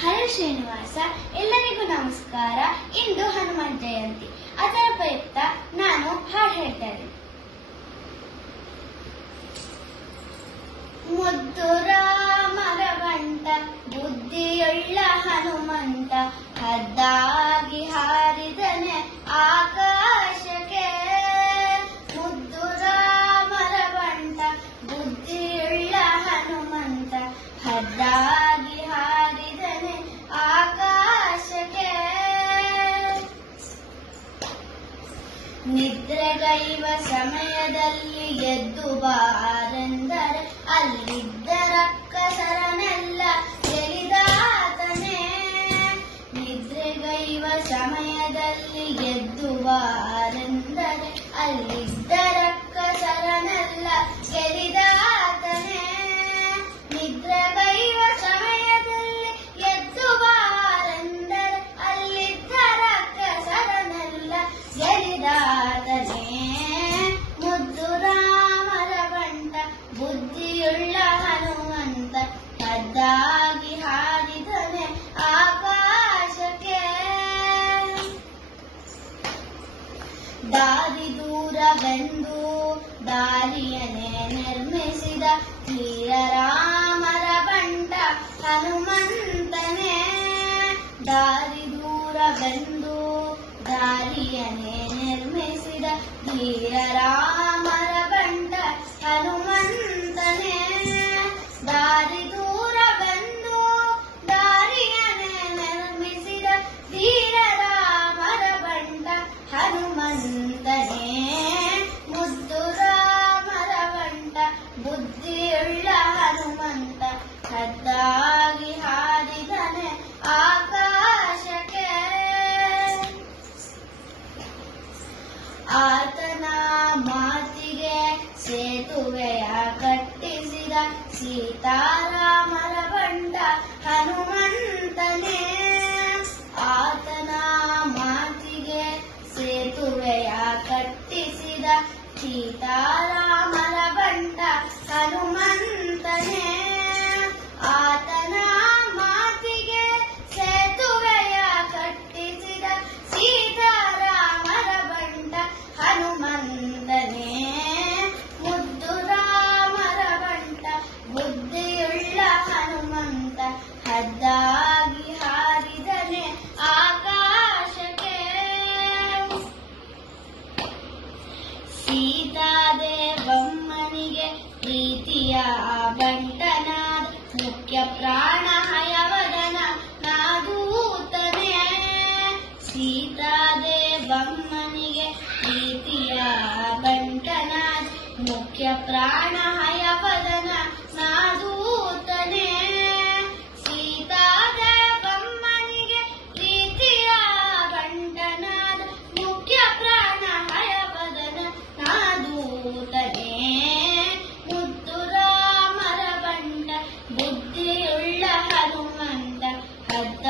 ಹರ ಶ್ರೀನಿವಾಸ ಎಲ್ಲರಿಗೂ ನಮಸ್ಕಾರ. ಇಂದು ಹನುಮಾನ್ ಜಯಂತಿ. ಅದರ ಪ್ರಯುಕ್ತ ನಾನು ಹಾಡು ಹೇಳ್ತೇನೆ. ಮುದ್ದು ರಾಮರ ಬುದ್ಧಿಯುಳ್ಳ ಹನುಮಂತ ಹದ್ದಾಗಿ ನಿದ್ರೆಗೈವ ಸಮಯದಲ್ಲಿ ಎದ್ದು ಬಾರೆಂದರೆ ಅಲ್ಲಿದ್ದ ರಕ್ಕಸರನೆಲ್ಲ ಗೆಲಿದಾತನೇ ನಿದ್ರೆಗೈವ ಸಮಯದಲ್ಲಿ ಎದ್ದು ಬಾರೆಂದರೆ ಅಲ್ಲಿದ್ದ ದಾರಿ ದೂರವೆಂದು ದಾರಿಯನೇ ನಿರ್ಮಿಸಿದ ಧೀರ ರಾಮರ ಬಂಟ ಹನುಮಂತನೇ. ದಾರಿ ದೂರವೆಂದು ದಾರಿಯನೇ ನಿರ್ಮಿಸಿದ ಧೀರ ಬುದ್ಧಿಯುಳ್ಳ ಹನುಮಂತ ಹದ್ದಾಗಿ ಹಾರಿದನೆ ಆಕಾಶಕ್ಕೆ. ಆತನ ಮಾತಿಗೆ ಸೇತುವೆಯ ಕಟ್ಟಿಸಿದ ಸೀತಾರಾಮರ ಬಂಡ ಹನುಮಂತನೇ. ಆತನ ಮಾತಿಗೆ ಸೇತುವೆಯ ಕಟ್ಟಿಸಿದ ಸೀತಾರಾಮರ ಮುಖ್ಯ ಪ್ರಾಣ ಹಯವದನ ಸಾಧೂತನೇ ಸೀತಾದ ಬಮ್ಮನಿಗೆ ಪ್ರೀತಿಯ ಗಂಡನಾದ ಮುಖ್ಯ ಪ್ರಾಣ ಹಯವದನ ನಾದೂತನೇ. ಮುದ್ದು ರಾಮರ ಬಂಡ ಬುದ್ಧಿಯುಳ್ಳ ಹನುಮಂತ, ಹದ್ದ